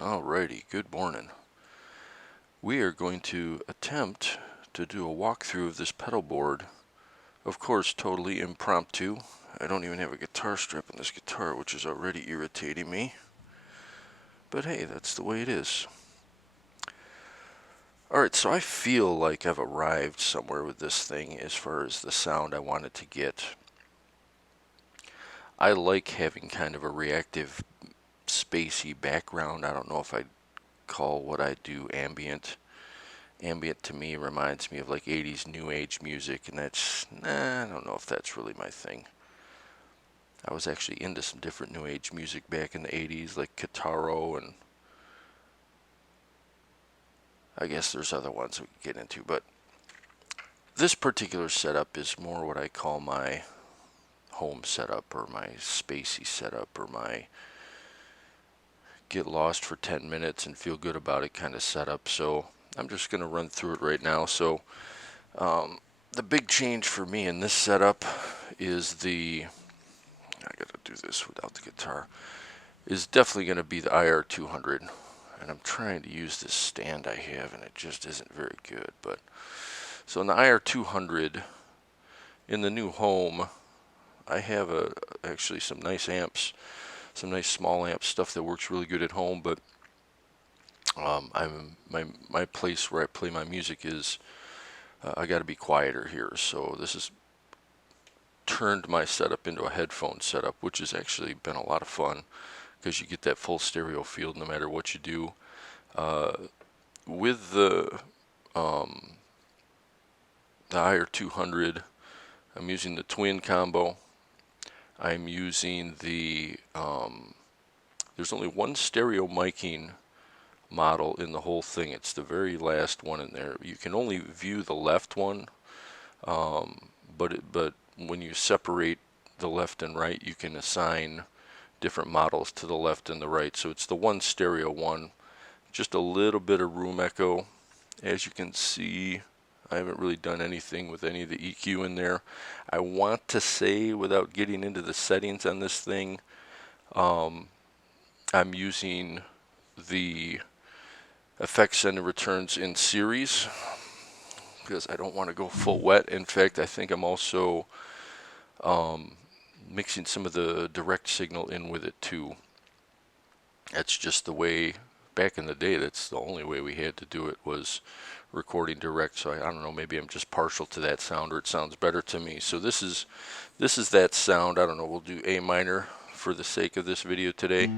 Alrighty, good morning. We are going to attempt to do a walkthrough of this pedal board. Of course, totally impromptu. I don't even have a guitar strap on this guitar, which is already irritating me. But hey, that's the way it is. Alright, so I feel like I've arrived somewhere with this thing as far as the sound I wanted to get. I like having kind of a reactive, spacey background. I don't know if I'd call what I do ambient. Ambient to me reminds me of like 80s new age music, and I don't know if that's really my thing. I was actually into some different new age music back in the 80s, like Kitaro, and I guess there's other ones we can get into, but this particular setup is more what I call my home setup, or my spacey setup, or my get lost for 10 minutes and feel good about it kind of setup. So I'm just going to run through it right now. So the big change for me in this setup is I gotta do this without the guitar, is definitely going to be the IR200. And I'm trying to use this stand I have, and it just isn't very good. But so in the IR200, in the new home, I have actually some nice amps, some nice small amp stuff that works really good at home. But my place where I play my music is I got to be quieter here. So this has turned my setup into a headphone setup, which has actually been a lot of fun because you get that full stereo field no matter what you do. With the IR200, I'm using the twin combo. I'm using there's only one stereo miking model in the whole thing. It's the very last one in there. You can only view the left one, but when you separate the left and right, you can assign different models to the left and the right. So it's the one stereo one. Just a little bit of room echo. As you can see, I haven't really done anything with any of the EQ in there. I want to say, without getting into the settings on this thing, I'm using the effect send and returns in series because I don't want to go full wet. In fact, I think I'm also mixing some of the direct signal in with it too. That's just the way, back in the day, that's the only way we had to do it, was recording direct. So I don't know, maybe I'm just partial to that sound, or it sounds better to me. So this is that sound. I don't know, we'll do A minor for the sake of this video today.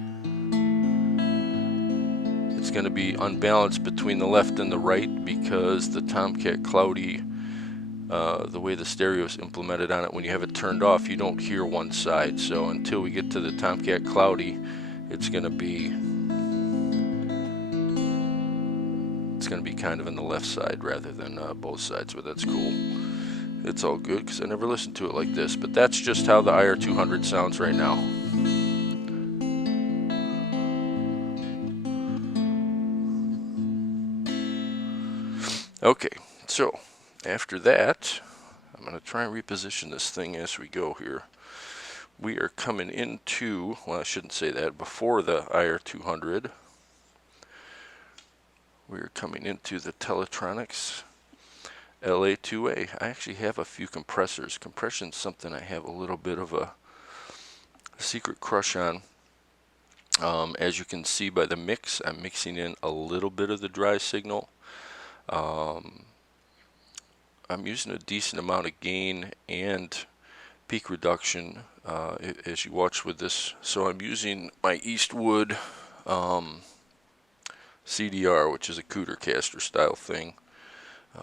It's going to be unbalanced between the left and the right because the Tomcat Cloudy, the way the stereo is implemented on it, when you have it turned off, you don't hear one side. So until we get to the Tomcat Cloudy, it's going to be kind of in the left side rather than both sides, but that's cool. It's all good because I never listened to it like this, but that's just how the IR200 sounds right now. Okay, so after that, I'm going to try and reposition this thing as we go here. We are coming into, well, I shouldn't say that, before the IR200. We are coming into the Teletronics LA2A. I actually have a few compressors. Compression's something I have a little bit of a secret crush on. As you can see by the mix, I'm mixing in a little bit of the dry signal. I'm using a decent amount of gain and peak reduction as you watch with this. So I'm using my Eastwood CDR, which is a Cootercaster style thing,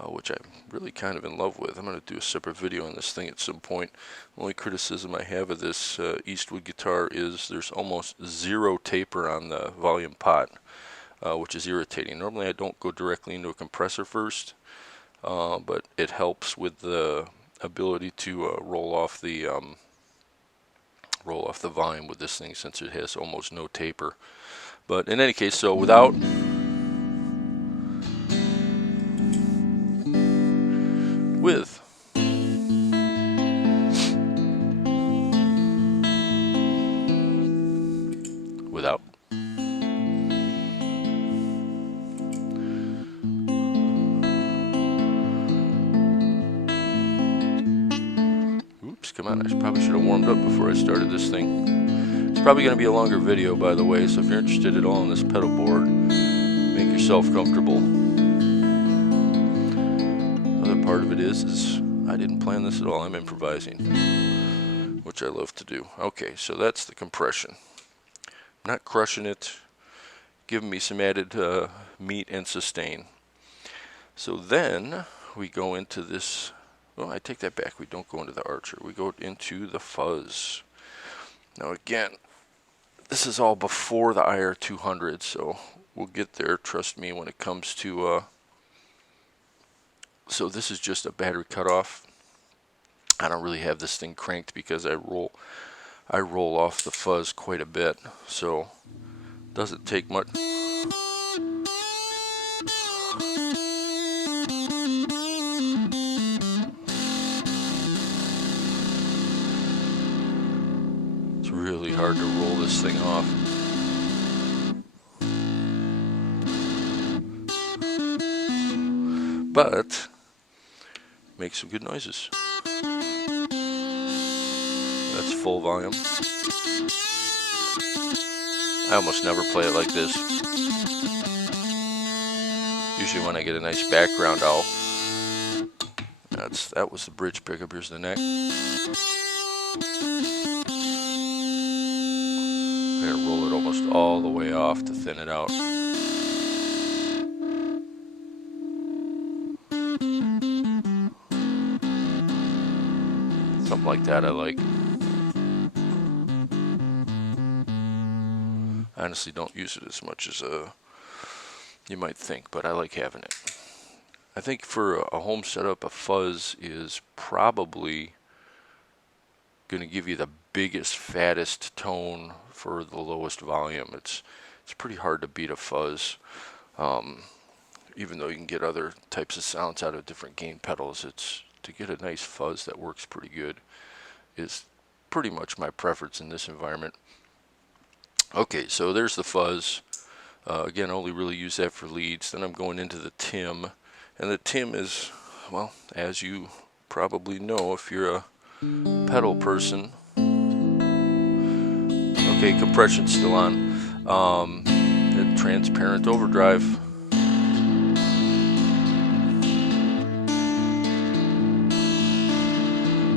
which I'm really kind of in love with. I'm going to do a separate video on this thing at some point. The only criticism I have of this Eastwood guitar is there's almost zero taper on the volume pot, which is irritating. Normally I don't go directly into a compressor first, but it helps with the ability to roll off the volume with this thing, since it has almost no taper. But in any case, so without without on. I probably should have warmed up before I started this thing. It's probably going to be a longer video, by the way, so if you're interested at all in this pedal board, make yourself comfortable. Other part of it is I didn't plan this at all. I'm improvising, which I love to do. Okay, so that's the compression. I'm not crushing it, giving me some added meat and sustain. So then we go into this. Well, I take that back. We don't go into the Archer. We go into the Fuzz. Now again, this is all before the IR200, so we'll get there. Trust me when it comes to. So this is just a battery cutoff. I don't really have this thing cranked because I roll off the fuzz quite a bit, so doesn't take much. It's really hard to roll this thing off. But makes some good noises. That's full volume. I almost never play it like this. Usually when I get a nice background, that was the bridge pickup. Here's the neck. I gotta roll it almost all the way off to thin it out. Something like that I like. I honestly don't use it as much as you might think, but I like having it. I think for a home setup, a fuzz is probably going to give you the biggest, fattest tone for the lowest volume. It's pretty hard to beat a fuzz. Even though you can get other types of sounds out of different gain pedals, to get a nice fuzz that works pretty good is pretty much my preference in this environment. Okay, so there's the fuzz. Again, I only really use that for leads. Then I'm going into the Tim. And the Tim is, well, as you probably know if you're a pedal person. Okay, compression's still on. Transparent overdrive.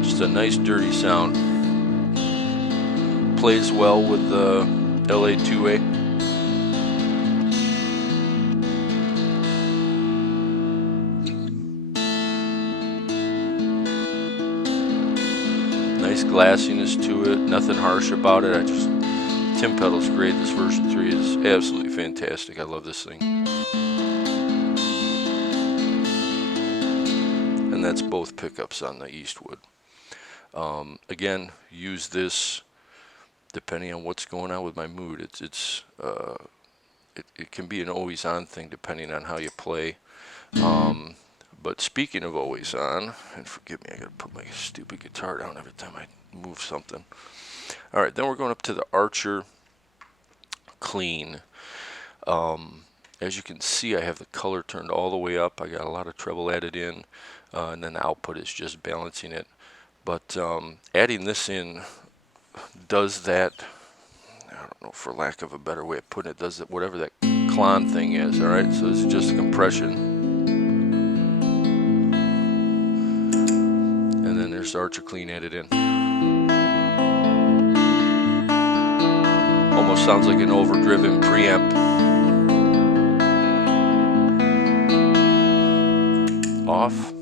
Just a nice dirty sound. Plays well with the LA2A. Nice glassiness to it, nothing harsh about it. Tim pedal's great. This version 3 is absolutely fantastic. I love this thing. And that's both pickups on the Eastwood. Again, use this depending on what's going on with my mood. It can be an always on thing depending on how you play. But speaking of always on, and forgive me, I gotta put my stupid guitar down every time I move something. Alright, then we're going up to the Archer Clean. As you can see, I have the color turned all the way up. I got a lot of treble added in, and then the output is just balancing it. But adding this in does that, I don't know, for lack of a better way of putting it, does it, whatever that clon thing is. Alright, so this is just a compression. And then there's Archer Clean added in. Almost sounds like an overdriven preamp. Off.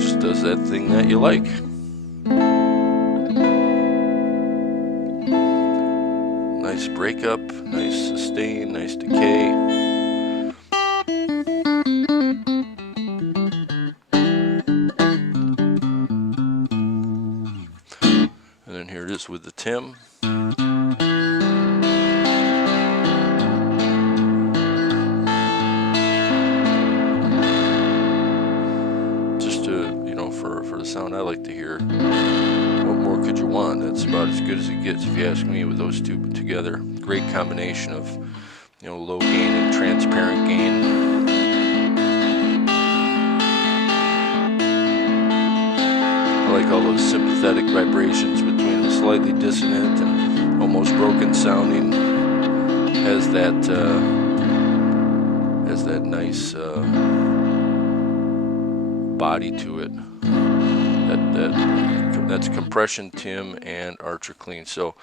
Just does that thing that you like. Nice breakup, nice sustain, nice decay. And then here it is with the Tim. Just to, for the sound I like to hear. What more could you want. That's about as good as it gets, if you ask me, with those two put together. Great combination of, you know, low gain and transparent gain. I like all those sympathetic vibrations between the slightly dissonant and almost broken sounding. Has that nice body to it. That's compression, Tim, and Archer Clean. So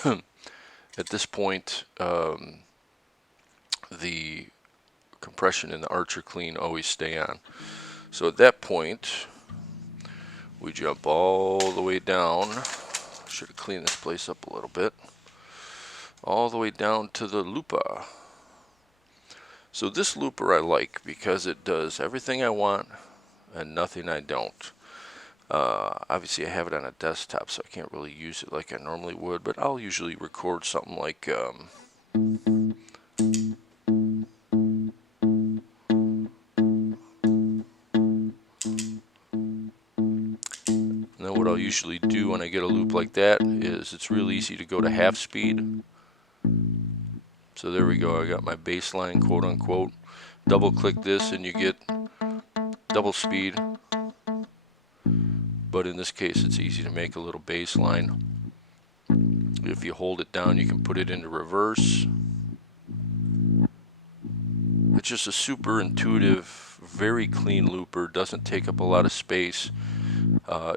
at this point, the compression and the Archer Clean always stay on. So at that point, we jump all the way down. Should have cleaned this place up a little bit. All the way down to the looper. So this looper I like because it does everything I want and nothing I don't. Obviously I have it on a desktop, so I can't really use it like I normally would, but I'll usually record something like what I'll usually do when I get a loop like that is it's real easy to go to half speed. So there we go, I got my bass line, quote unquote. Double click this and you get double speed. But in this case it's easy to make a little bass line. If you hold it down you can put it into reverse. It's just a super intuitive, very clean looper, doesn't take up a lot of space.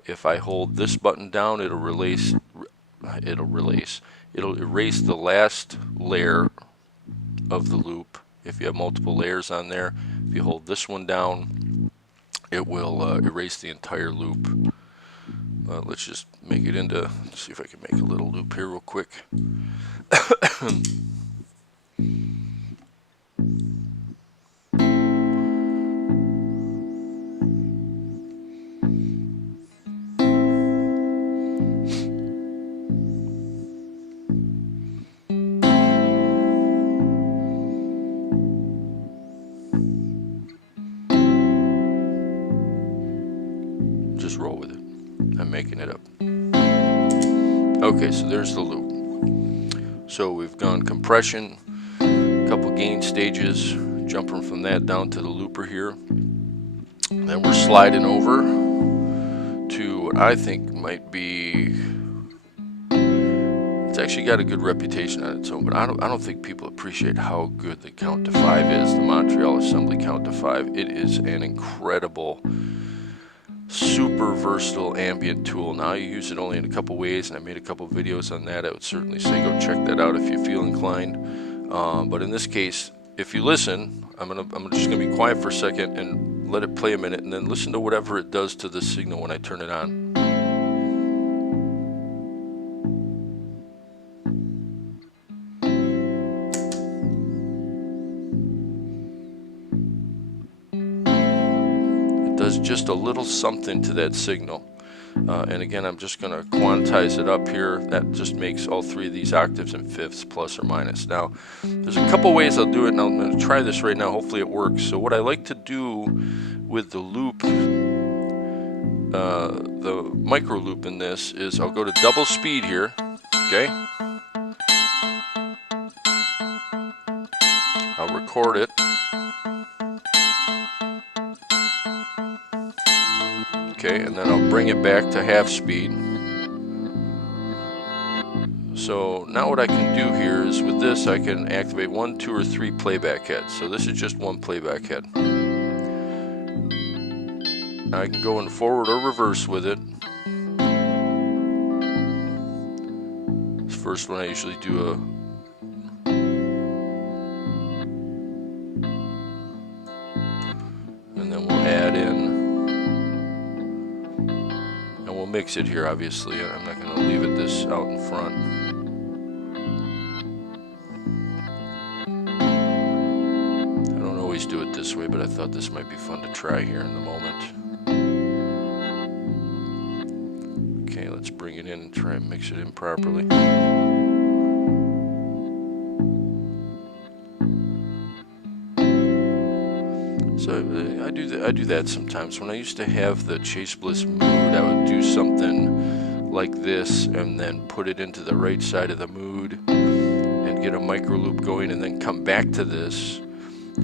If I hold this button down, it'll erase the last layer of the loop. If you have multiple layers on there, if you hold this one down, it will erase the entire loop. Let's just make it into, let's see if I can make a little loop here real quick. Just roll with it. I'm making it up. Okay, so there's the loop. So we've gone compression, a couple gain stages, jumping from that down to the looper here. And then we're sliding over to what I think might be, it's actually got a good reputation on its own, but I don't think people appreciate how good the Count to 5 is, the Montreal Assembly Count to 5. It is an incredible, super versatile ambient tool. Now you use it only in a couple ways, and I made a couple videos on that. I would certainly say go check that out if you feel inclined. But in this case, if you listen, I'm just gonna be quiet for a second and let it play a minute, and then listen to whatever it does to the signal when I turn it on. Does just a little something to that signal. And again, I'm just going to quantize it up here. That just makes all three of these octaves and fifths, plus or minus. Now, there's a couple ways I'll do it, and I'm going to try this right now. Hopefully it works. So what I like to do with the loop, the micro loop in this, is I'll go to double speed here, okay? I'll record it. Okay, and then I'll bring it back to half speed. So now what I can do here is with this I can activate 1, 2, or 3 playback heads. So this is just one playback head. I can go in forward or reverse with it. This first one I usually do and then we'll add in, mix it here. Obviously I'm not going to leave it this out in front. I don't always do it this way, but I thought this might be fun to try here in the moment. Okay, let's bring it in and try and mix it in properly. So I do that sometimes. When I used to have the Chase Bliss Mood, I would do something like this and then put it into the right side of the mood and get a micro loop going, and then come back to this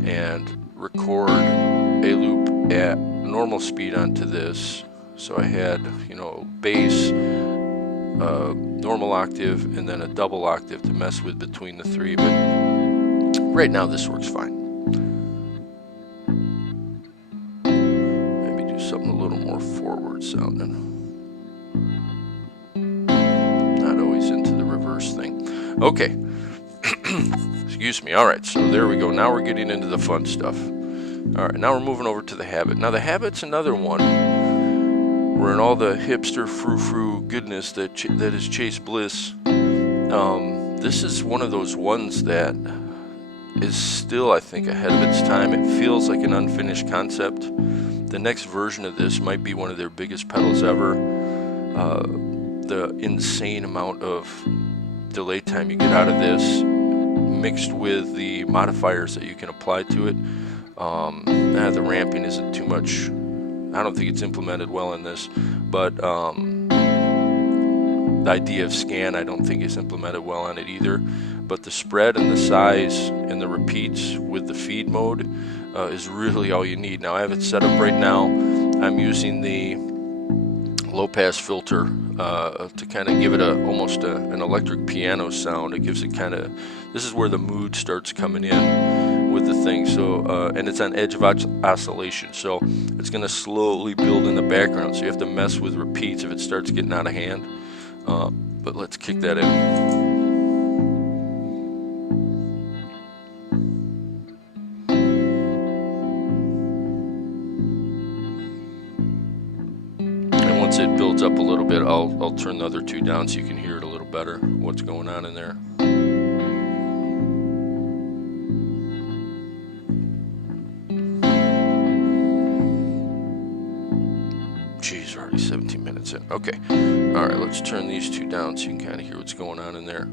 and record a loop at normal speed onto this. So I had, you know, bass, normal octave, and then a double octave to mess with between the three, but right now this works fine. Maybe do something a little more forward sounding. Not always into the reverse thing. Okay. Excuse me. Alright, so there we go. Now we're getting into the fun stuff. Alright, now we're moving over to the Habit. Now the Habit's another one where in all the hipster frou-frou goodness that is Chase Bliss, this is one of those ones that is still, I think, ahead of its time. It feels like an unfinished concept. The next version of this might be one of their biggest pedals ever. The insane amount of delay time you get out of this, mixed with the modifiers that you can apply to it. The ramping isn't too much. I don't think it's implemented well in this, but the idea of scan I don't think is implemented well on it either. But the spread and the size and the repeats with the feed mode is really all you need. Now I have it set up right now. I'm using the low pass filter to kind of give it almost an electric piano sound. It gives it kind of, this is where the mood starts coming in with the thing. So and it's on edge of oscillation, so it's going to slowly build in the background, so you have to mess with repeats if it starts getting out of hand. But let's kick that in. Once it builds up a little bit, I'll turn the other two down so you can hear it a little better, what's going on in there. Geez, we're already 17 minutes in. Okay. Alright, let's turn these two down so you can kind of hear what's going on in there.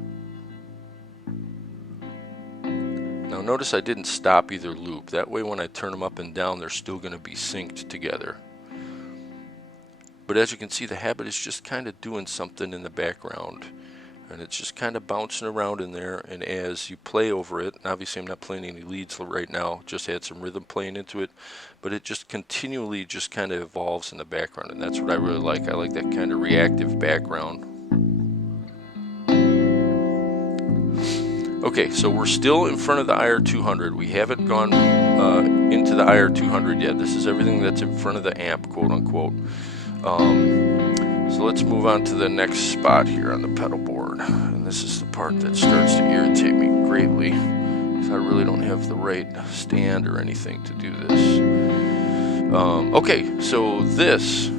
Now notice I didn't stop either loop. That way when I turn them up and down, they're still going to be synced together. But as you can see, the Habit is just kind of doing something in the background, and it's just kind of bouncing around in there. And as you play over it, and obviously I'm not playing any leads right now, just had some rhythm playing into it, but it just continually just kind of evolves in the background, and that's what I really like. I like that kind of reactive background. Okay, so we're still in front of the IR200. We haven't gone into the IR200 yet. This is everything that's in front of the amp, quote unquote. So let's move on to the next spot here on the pedal board, and this is the part that starts to irritate me greatly, because I really don't have the right stand or anything to do this. Okay, so this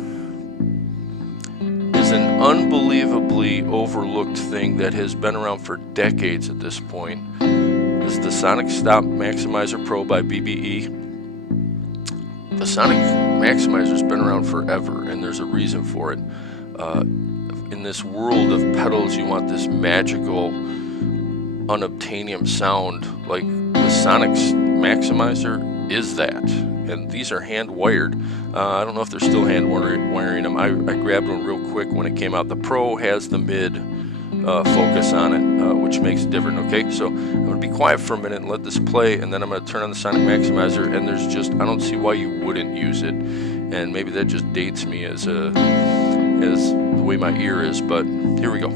is an unbelievably overlooked thing that has been around for decades at this point. This is the Sonic Stop Maximizer Pro by BBE. The Sonic Maximizer's been around forever, and there's a reason for it. In this world of pedals, you want this magical, unobtainium sound. Like the Sonic Maximizer is that. And these are hand-wired. I don't know if they're still hand-wiring them. I grabbed one real quick when it came out. The Pro has the mid focus on it, which makes it different. Okay, so I'm going to be quiet for a minute and let this play, and then I'm going to turn on the Sonic Maximizer, and there's just, I don't see why you wouldn't use it. And maybe that just dates me as the way my ear is, but here we go.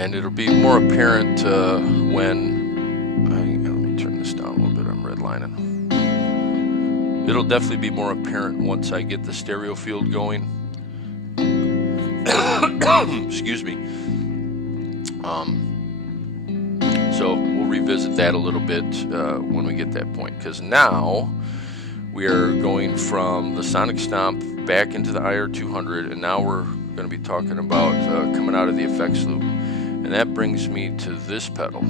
And it'll be more apparent when, let me turn this down a little bit, I'm redlining. It'll definitely be more apparent once I get the stereo field going. Excuse me. So we'll revisit that a little bit when we get that point, because now We are going from the Sonic Stomp back into the IR200, and now we're going to be talking about coming out of the effects loop. And that brings me to this pedal,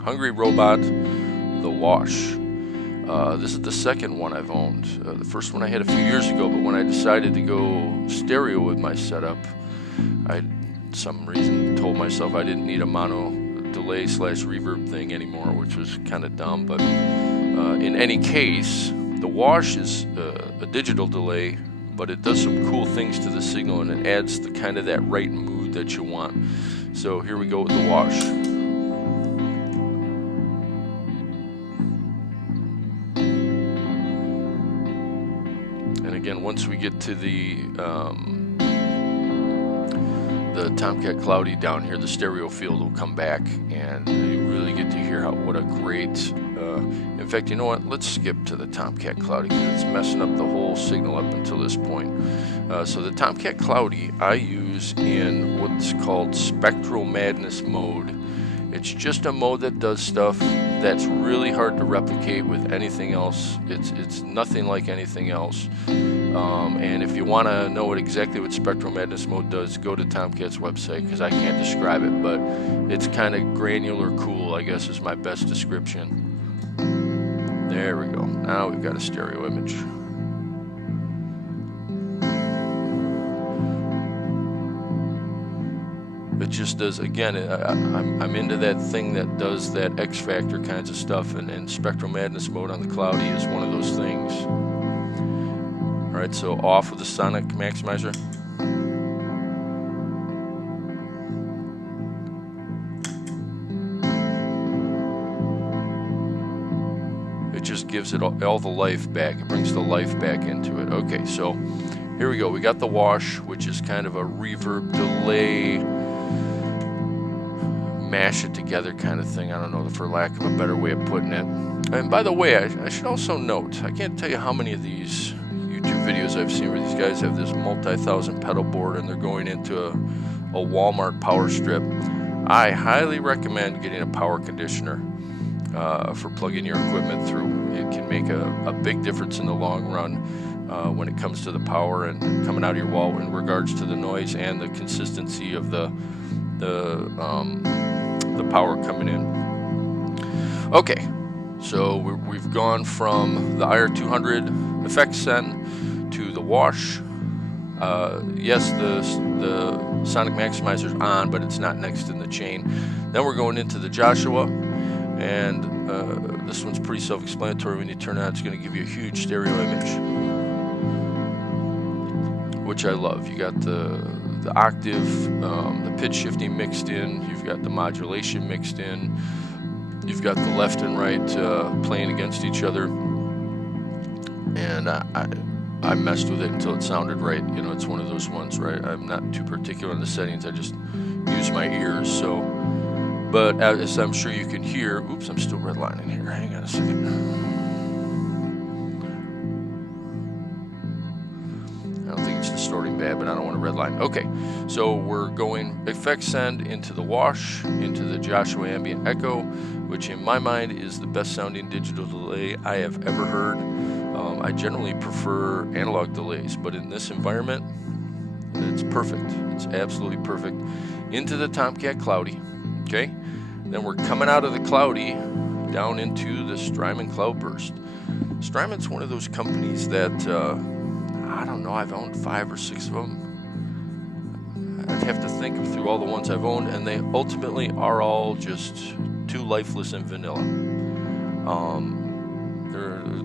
Hungry Robot, the Wash. This is the second one I've owned. The first one I had a few years ago, but when I decided to go stereo with my setup, I, some reason, told myself I didn't need a mono delay / reverb thing anymore, which was kind of dumb. But in any case, the Wash is a digital delay, but it does some cool things to the signal, and it adds the kind of that right mood that you want. So here we go with the Wash. And again, once we get to the Tomcat Cloudy down here, the stereo field will come back, and you really get to hear what a great. In fact, you know what? Let's skip to the Tomcat Cloudy because it's messing up the whole signal up until this point. So the Tomcat Cloudy I use in what's called Spectral Madness mode. It's just a mode that does stuff that's really hard to replicate with anything else. It's nothing like anything else. And if you want to know exactly what Spectral Madness mode does, go to Tomcat's website, because I can't describe it, but it's kind of granular cool, I guess is my best description. There we go. Now we've got a stereo image. It just does, again, I'm into that thing that does that X Factor kinds of stuff, and Spectral Madness mode on the Cloudy is one of those things. Alright, so off with the Sonic Maximizer. It just gives it all the life back. It brings the life back into it. Okay, so here we go. We got the Wash, which is kind of a reverb delay, mash it together kind of thing. I don't know, for lack of a better way of putting it. And by the way, I should also note, I can't tell you how many of these YouTube videos I've seen where these guys have this multi-thousand pedal board and they're going into a Walmart power strip. I highly recommend getting a power conditioner for plugging your equipment through. It can make a big difference in the long run when it comes to the power and coming out of your wall in regards to the noise and the consistency of the power coming in. Okay, so we've gone from the IR200 effects send to the Wash. Yes, the Sonic Maximizer's on, but it's not next in the chain. Then we're going into the Joshua, and this one's pretty self-explanatory. When you turn it on, it's going to give you a huge stereo image, which I love. You got the octave, the pitch shifting mixed in, you've got the modulation mixed in, you've got the left and right playing against each other, and I messed with it until it sounded right. You know, it's one of those ones, right? I'm not too particular in the settings, I just use my ears. So, but as I'm sure you can hear, oops, I'm still redlining here, hang on a second. Distorting bad, but I don't want to redline. Okay, so we're going effects send into the Wash, into the Joshua Ambient Echo, which in my mind is the best sounding digital delay I have ever heard. I generally prefer analog delays, but in this environment, it's perfect. It's absolutely perfect. Into the Tomcat Cloudy, okay? Then we're coming out of the Cloudy down into the Strymon Cloudburst. Strymon's one of those companies that I don't know, I've owned 5 or 6 of them. I'd have to think through all the ones I've owned, and they ultimately are all just too lifeless and vanilla.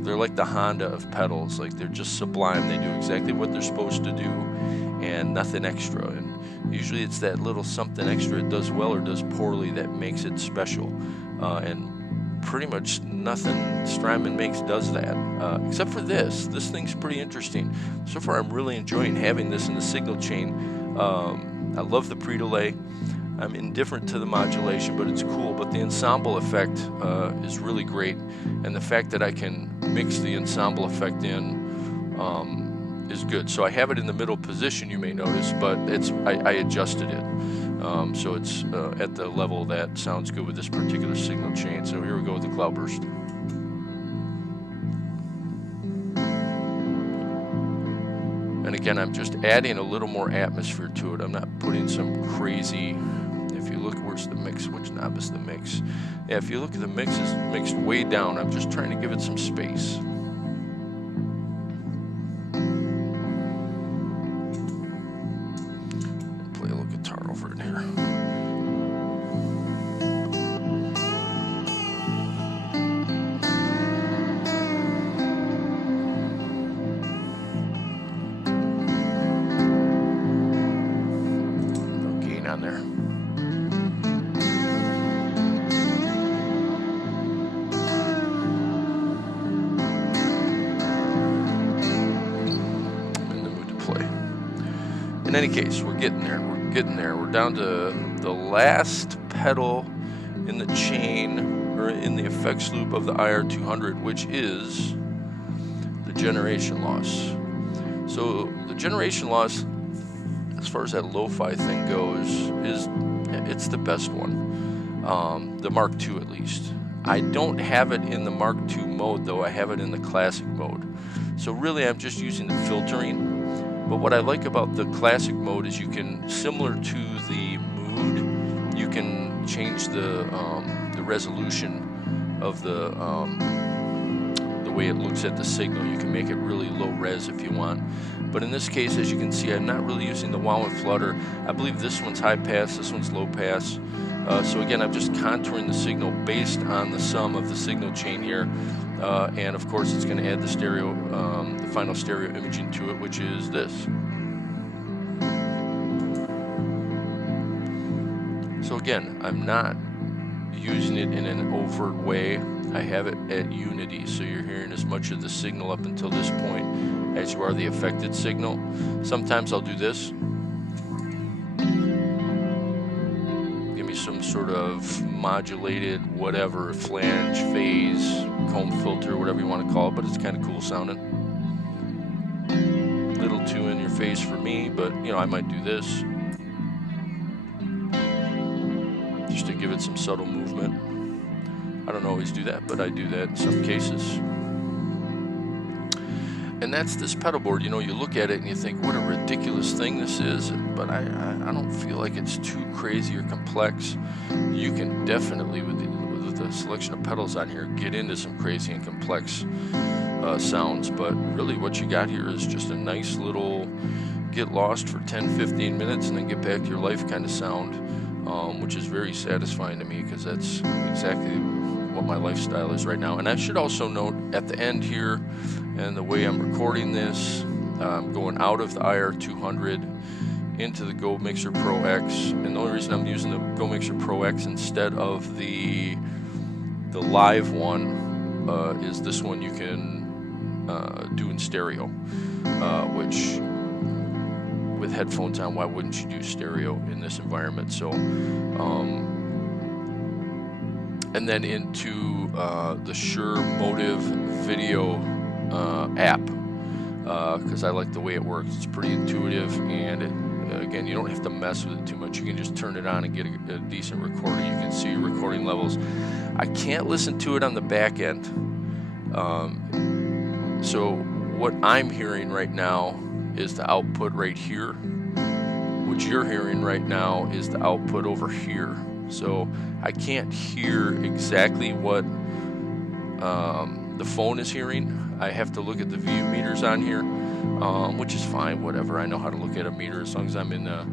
They're like the Honda of pedals. Like, they're just sublime. They do exactly what they're supposed to do and nothing extra. And usually it's that little something extra it does well or does poorly that makes it special. And pretty much nothing Strymon makes does that, except for this. This thing's pretty interesting. So far, I'm really enjoying having this in the signal chain. I love the pre-delay. I'm indifferent to the modulation, but it's cool. But the ensemble effect is really great, and the fact that I can mix the ensemble effect in is good. So I have it in the middle position, you may notice, but I adjusted it. So it's at the level that sounds good with this particular signal chain. So here we go with the Cloudburst. And again, I'm just adding a little more atmosphere to it. I'm not putting some crazy, if you look, where's the mix? Which knob is the mix? Yeah, if you look at the mix, is mixed way down. I'm just trying to give it some space. Play a little guitar over it here. On there. I'm in the mood to play. In any case, we're getting there. We're getting there. We're down to the last pedal in the chain, or in the effects loop of the IR200, which is the generation loss. So the generation loss, as far as that lo-fi thing goes, it's the best one. The Mark II at least. I don't have it in the Mark II mode though, I have it in the classic mode. So really I'm just using the filtering. But what I like about the classic mode is you can, similar to the mood, you can change the resolution of the way it looks at the signal. You can make it really low res if you want. But in this case, as you can see, I'm not really using the wow and flutter. I believe this one's high pass, this one's low pass. So again, I'm just contouring the signal based on the sum of the signal chain here. And of course, it's going to add the stereo, the final stereo imaging to it, which is this. So again, I'm not using it in an overt way. I have it at unity, so you're hearing as much of the signal up until this point as you are the affected signal. Sometimes I'll do this. Give me some sort of modulated whatever, flange, phase, comb filter, whatever you want to call it, but it's kind of cool sounding. Little too in your face for me, but you know, I might do this just to give it some subtle movement. I don't always do that, but I do that in some cases. And that's this pedal board. You know, you look at it and you think, what a ridiculous thing this is, but I don't feel like it's too crazy or complex. You can definitely, with the selection of pedals on here, get into some crazy and complex sounds, but really what you got here is just a nice little get lost for 10-15 minutes and then get back to your life kind of sound, which is very satisfying to me because that's exactly what my lifestyle is right now. And I should also note at the end here, and the way I'm recording this, I'm going out of the IR200 into the Go Mixer Pro X, and the only reason I'm using the Go Mixer Pro X instead of the live one is this one you can do in stereo, which with headphones on, why wouldn't you do stereo in this environment? So and then into the Shure Motive Video app, because I like the way it works. It's pretty intuitive, and again, you don't have to mess with it too much. You can just turn it on and get a decent recording. You can see your recording levels. I can't listen to it on the back end, so what I'm hearing right now is the output right here. What you're hearing right now is the output over here. So I can't hear exactly what the phone is hearing. I have to look at the view meters on here, which is fine, whatever. I know how to look at a meter as long as I'm not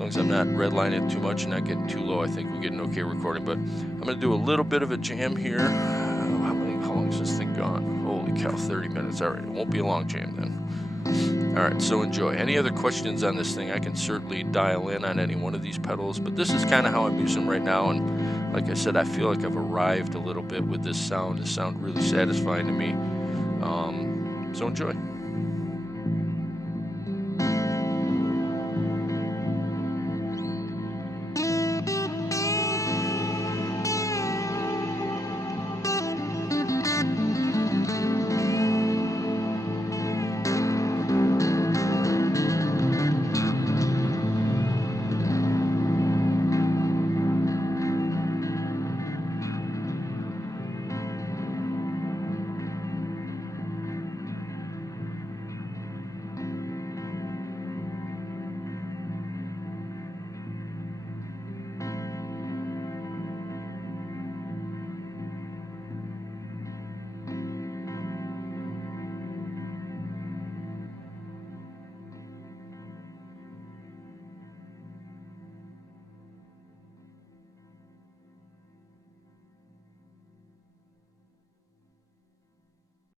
redlining it too much and not getting too low. I think we get an okay recording. But I'm gonna do a little bit of a jam here. How long is this thing gone? Holy cow, 30 minutes. All right, it won't be a long jam then. All right, so enjoy. Any other questions on this thing, I can certainly dial in on any one of these pedals, but this is kind of how I'm using them right now. And like I said, I feel like I've arrived a little bit with this sound. This sound really satisfying to me. So enjoy.